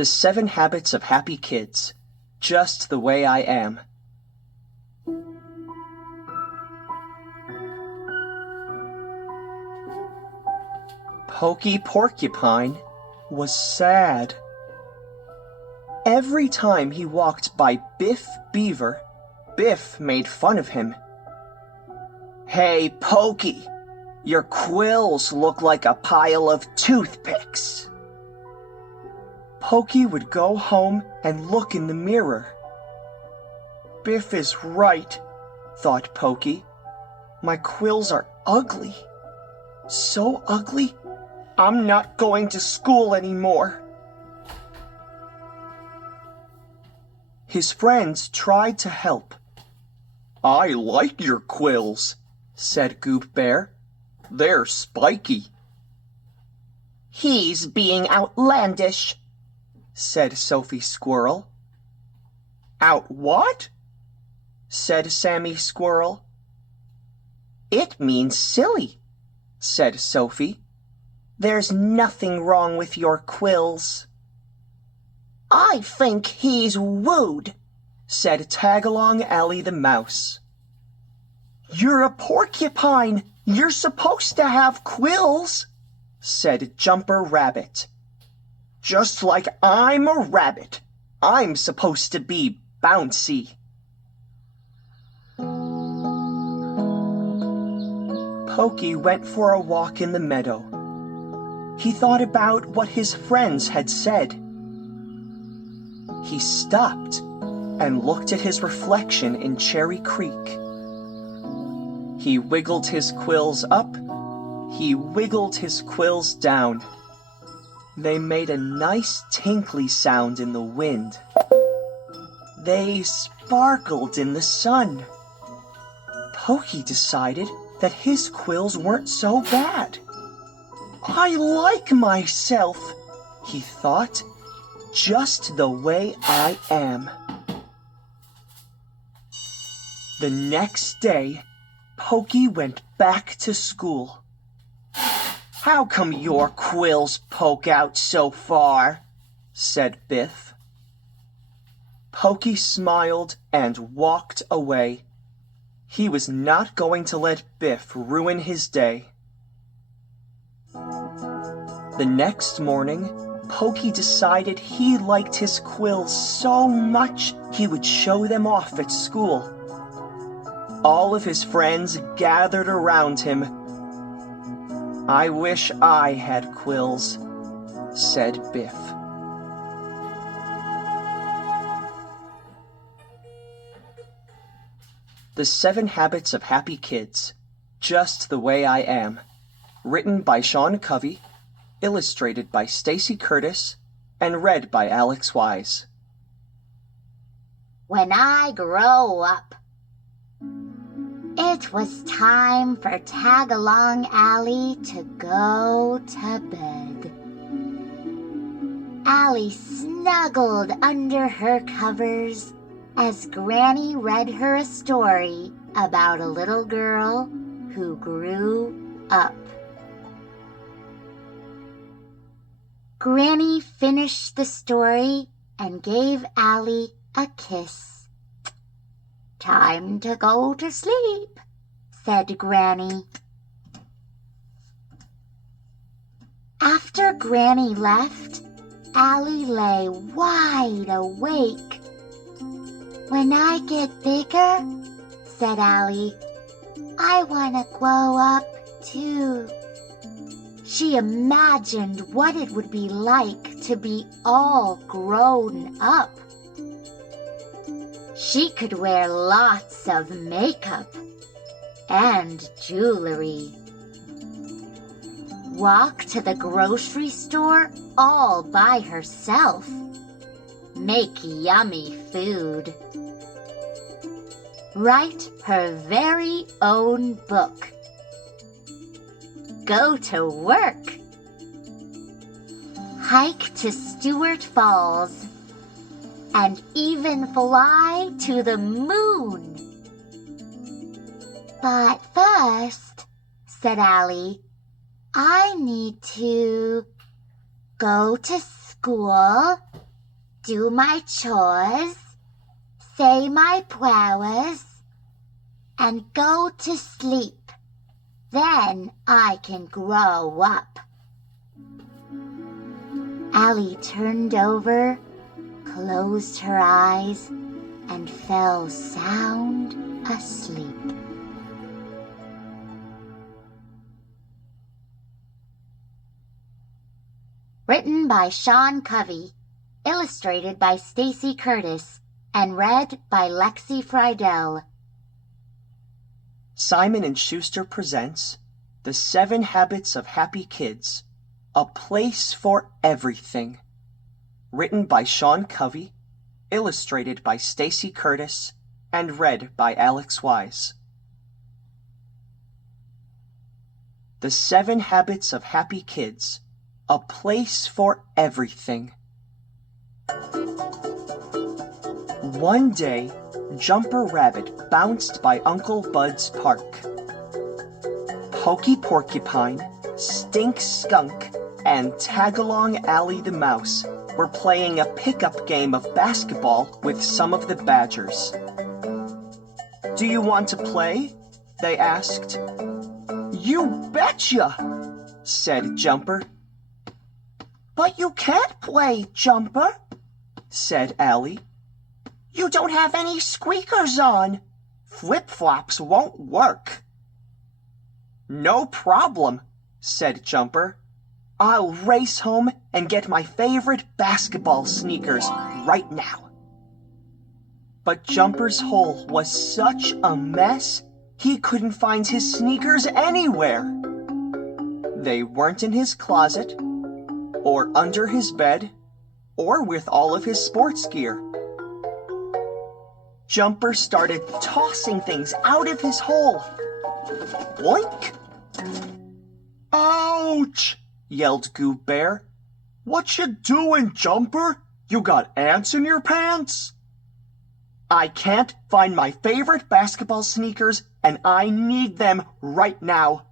The 7 Habits of Happy Kids, Just the Way I Am. Pokey Porcupine was sad. Every time he walked by Biff Beaver, Biff made fun of him. "Hey, Pokey, your quills look like a pile of toothpicks." Pokey would go home and look in the mirror. "Biff is right," thought Pokey. "My quills are ugly. So ugly, I'm not going to school anymore." His friends tried to help. "I like your quills," said Goob Bear. "They're spiky." "He's being outlandish," said Sophie Squirrel. "Out what?" said Sammy Squirrel. "It means silly," said Sophie. "There's nothing wrong with your quills." "I think he's wooed," said Tagalong Allie the Mouse. "You're a porcupine. You're supposed to have quills," said Jumper Rabbit. "Just like I'm a rabbit. I'm supposed to be bouncy." Pokey went for a walk in the meadow. He thought about what his friends had said. He stopped and looked at his reflection in Cherry Creek. He wiggled his quills up. He wiggled his quills down. They made a nice tinkly sound in the wind. They sparkled in the sun. Pokey decided that his quills weren't so bad. "I like myself," he thought, "just the way I am." The next day, Pokey went back to school. "How come your quills poke out so far?" said Biff. Pokey smiled and walked away. He was not going to let Biff ruin his day. The next morning, Pokey decided he liked his quills so much he would show them off at school. All of his friends gathered around him. "I wish I had quills," said Biff. The 7 Habits of Happy Kids, Just the Way I Am. Written by Sean Covey, illustrated by Stacy Curtis, and read by Alex Wise. When I grow up. It was time for Tagalong Allie to go to bed. Allie snuggled under her covers as Granny read her a story about a little girl who grew up. Granny finished the story and gave Allie a kiss. "Time to go to sleep," said Granny. After Granny left, Allie lay wide awake. "When I get bigger," said Allie, "I want to grow up too." She imagined what it would be like to be all grown up. She could wear lots of makeup and jewelry. Walk to the grocery store all by herself. Make yummy food. Write her very own book. Go to work. Hike to Stewart Falls. And even fly to the moon. "But first," said Allie, "I need to go to school do my chores, say my prayers, and go to sleep. Then I can grow up. Allie turned over, closed her eyes, and fell sound asleep. Written by Sean Covey, illustrated by Stacy Curtis, and read by Lexi Friedel. Simon & Schuster presents The 7 Habits of Happy Kids, A Place for Everything. Written by Sean Covey, illustrated by Stacy Curtis, and read by Alex Wise. The 7 Habits of Happy Kids, A Place for Everything. One day, Jumper Rabbit bounced by Uncle Bud's park. Pokey Porcupine, Stink Skunk, and Tagalong Allie the Mouse were playing a pickup game of basketball with some of the Badgers. "Do you want to play?" they asked. "You betcha," said Jumper. "But you can't play, Jumper," said Allie. "You don't have any squeakers on. Flip-flops won't work." "No problem," said Jumper. "I'll race home and get my favorite basketball sneakers right now." But Jumper's hole was such a mess, he couldn't find his sneakers anywhere. They weren't in his closet, or under his bed, or with all of his sports gear. Jumper started tossing things out of his hole. Boink! "Ouch!" yelled Goob Bear. "What you doing, Jumper? You got ants in your pants?" "I can't find my favorite basketball sneakers, and I need them right now."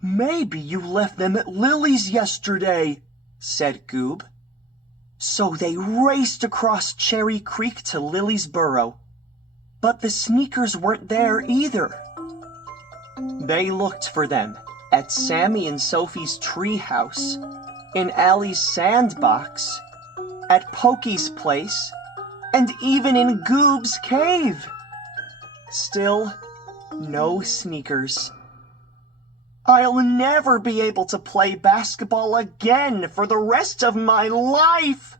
"Maybe you left them at Lily's yesterday," said Goob. So they raced across Cherry Creek to Lily's burrow. But the sneakers weren't there either. They looked for them at Sammy and Sophie's tree house, in Allie's sandbox, at Pokey's place, and even in Goob's cave. Still, no sneakers. "I'll never be able to play basketball again for the rest of my life,"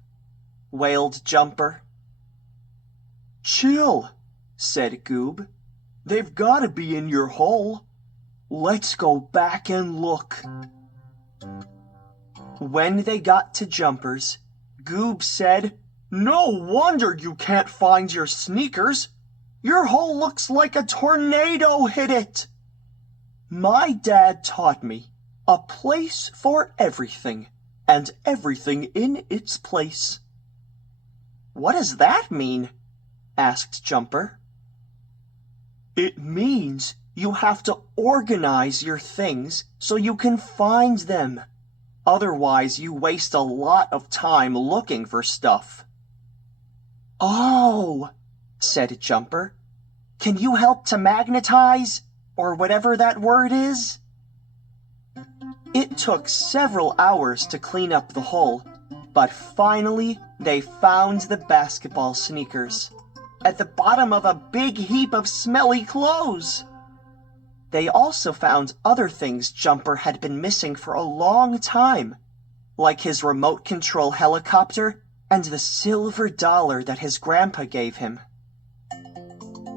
wailed Jumper. "Chill," said Goob. "They've got to be in your hole. Let's go back and look." When they got to Jumper's, Goob said, "No wonder you can't find your sneakers. Your hole looks like a tornado hit it. My dad taught me, a place for everything, and everything in its place." "What does that mean?" asked Jumper. "It means you have to organize your things so you can find them. Otherwise, you waste a lot of time looking for stuff." "Oh," said Jumper. "Can you help to magnetize? Or whatever that word is?" It took several hours to clean up the hole, but finally they found the basketball sneakers at the bottom of a big heap of smelly clothes. They also found other things Jumper had been missing for a long time, like his remote control helicopter and the silver dollar that his grandpa gave him.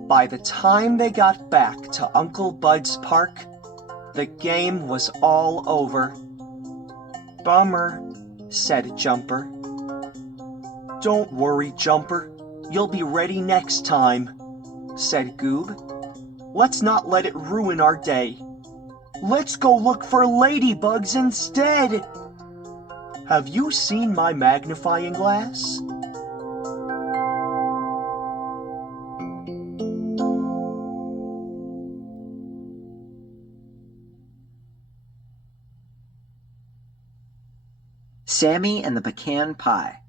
By the time they got back to Uncle Bud's park, the game was all over. "Bummer," said Jumper. "Don't worry, Jumper. You'll be ready next time," said Goob. "Let's not let it ruin our day. Let's go look for ladybugs instead. Have you seen my magnifying glass?" Sammy and the Pecan Pie.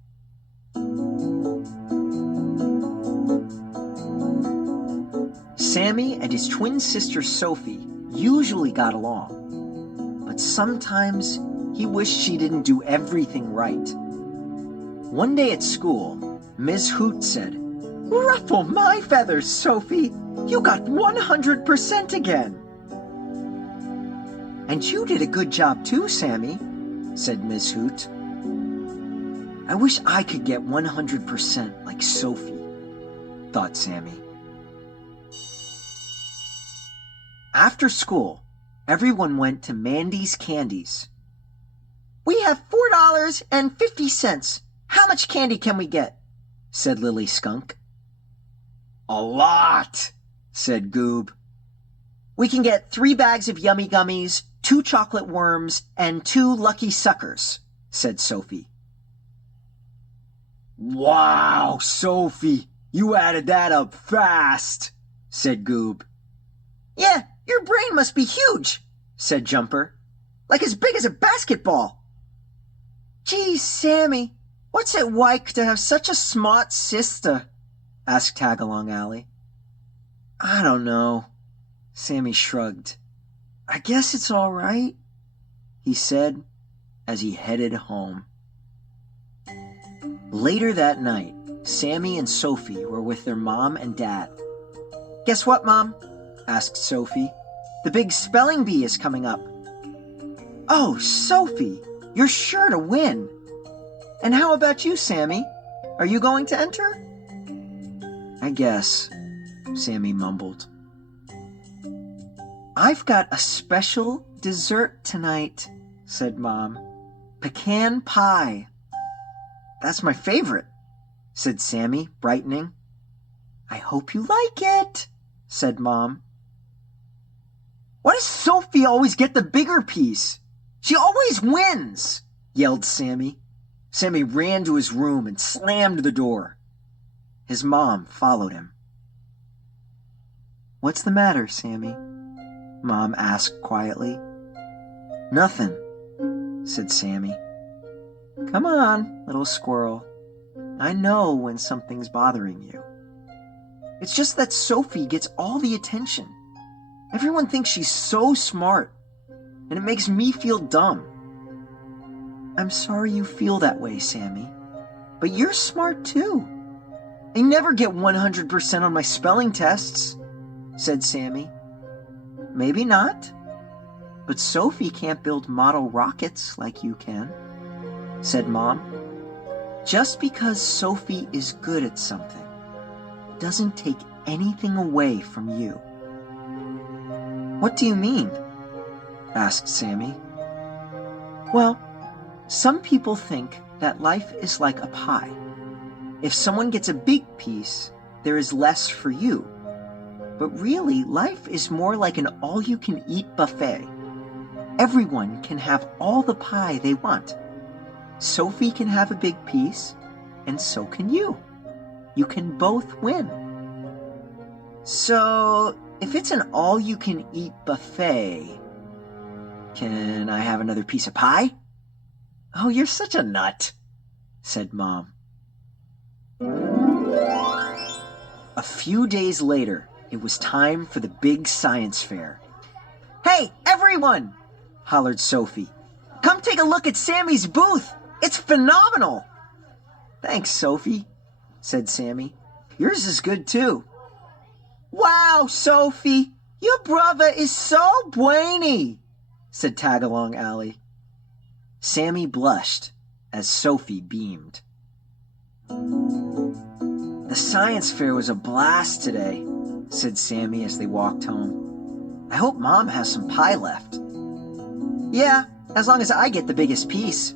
Sammy and his twin sister Sophie usually got along, but sometimes he wished she didn't do everything right. One day at school, Ms. Hoot said, "Ruffle my feathers, Sophie! You got 100% again!" "And you did a good job too, Sammy," said Ms. Hoot. "I wish I could get 100% like Sophie," thought Sammy. After school, everyone went to Mandy's Candies. "We have $4.50. How much candy can we get?" said Lily Skunk. "A lot," said Goob. "We can get 3 bags of Yummy Gummies, 2 chocolate worms, and 2 Lucky Suckers," said Sophie. "Wow, Sophie, you added that up fast," said Goob. "Yeah, your brain must be huge," said Jumper. "Like as big as a basketball." "Geez, Sammy, what's it like to have such a smart sister?" asked Tagalong Alley. "I don't know," Sammy shrugged. "I guess it's all right," he said as he headed home. Later that night, Sammy and Sophie were with their mom and dad. "Guess what, Mom?" asked Sophie. "The big spelling bee is coming up." "Oh, Sophie, you're sure to win. And how about you, Sammy? Are you going to enter?" "I guess," Sammy mumbled. "I've got a special dessert tonight," said Mom. "Pecan pie." "That's my favorite," said Sammy, brightening. "I hope you like it," said Mom. "Why does Sophie always get the bigger piece? She always wins!" yelled Sammy. Sammy ran to his room and slammed the door. His mom followed him. "What's the matter, Sammy?" Mom asked quietly. "Nothing," said Sammy. "Come on, little squirrel. I know when something's bothering you. It's just that Sophie gets all the attention. Everyone thinks she's so smart, and it makes me feel dumb." "I'm sorry you feel that way, Sammy, but you're smart too." "I never get 100% on my spelling tests," said Sammy. "Maybe not, but Sophie can't build model rockets like you can," said Mom. "Just because Sophie is good at something doesn't take anything away from you." "What do you mean?" asked Sammy. "Well, some people think that life is like a pie. If someone gets a big piece, there is less for you. But really, life is more like an all-you-can-eat buffet. Everyone can have all the pie they want. Sophie can have a big piece, and so can you. You can both win." "So, if it's an all-you-can-eat buffet, can I have another piece of pie?" "Oh, you're such a nut," said Mom. A few days later, it was time for the big science fair. "Hey, everyone!" hollered Sophie. "Come take a look at Sammy's booth! It's phenomenal!" "Thanks, Sophie," said Sammy. "Yours is good too." "Wow, Sophie! Your brother is so brainy!" said Tagalong Alley. Sammy blushed as Sophie beamed. "The science fair was a blast today," said Sammy as they walked home. "I hope Mom has some pie left." "Yeah, as long as I get the biggest piece,"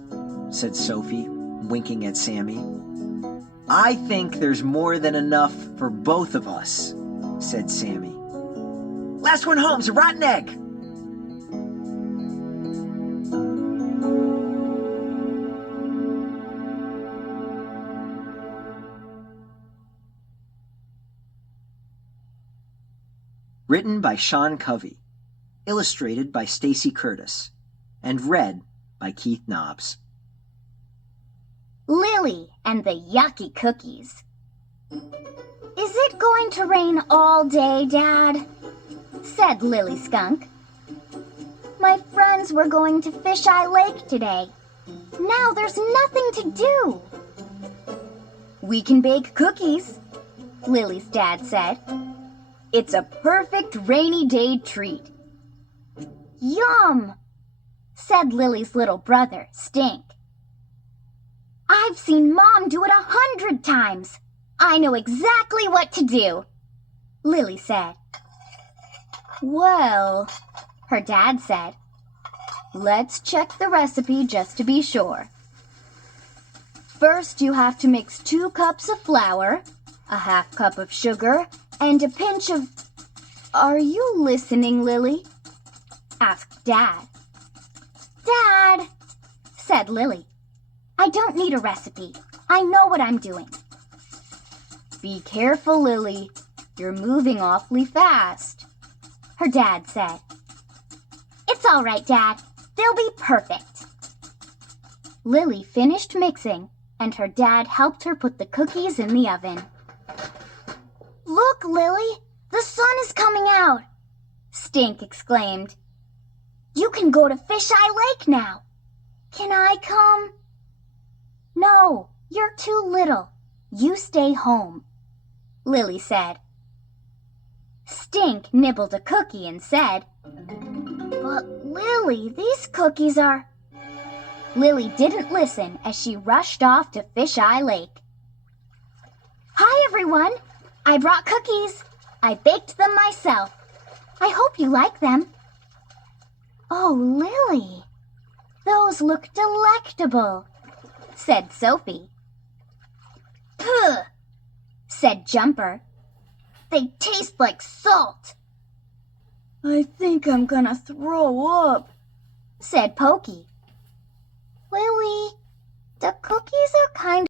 said Sophie, winking at Sammy. "I think there's more than enough for both of us," said Sammy. "Last one home's a rotten egg." Written by Sean Covey, illustrated by Stacy Curtis, and read by Keith Nobbs. Lily and the Yucky cookies. "Is it going to rain all day, Dad? Said Lily Skunk. My friends were going to Fisheye Lake today. Now there's nothing to do. We can bake cookies, Lily's dad said. It's a perfect rainy day treat. Yum, said Lily's little brother, Stink. I've seen Mom do it 100 times. I know exactly what to do, Lily said. Well, her dad said, let's check the recipe just to be sure. First, you have to mix 2 cups of flour, a half cup of sugar, and a pinch of... Are you listening, Lily? Asked Dad. Dad, said Lily, I don't need a recipe. I know what I'm doing. Be careful, Lily. You're moving awfully fast, her dad said. It's all right, Dad. They'll be perfect. Lily finished mixing, and her dad helped her put the cookies in the oven. Look, Lily, the sun is coming out, Stink exclaimed. You can go to Fisheye Lake now. Can I come? No, you're too little. You stay home, Lily said. Stink nibbled a cookie and said, But Lily, these cookies are... Lily didn't listen as she rushed off to Fisheye Lake. Hi, everyone. I brought cookies. I baked them myself. I hope you like them. Oh, Lily, those look delectable, said Sophie. Puh, said Jumper. They taste like salt. I think I'm gonna throw up, said Pokey. Lily, the cookies are kind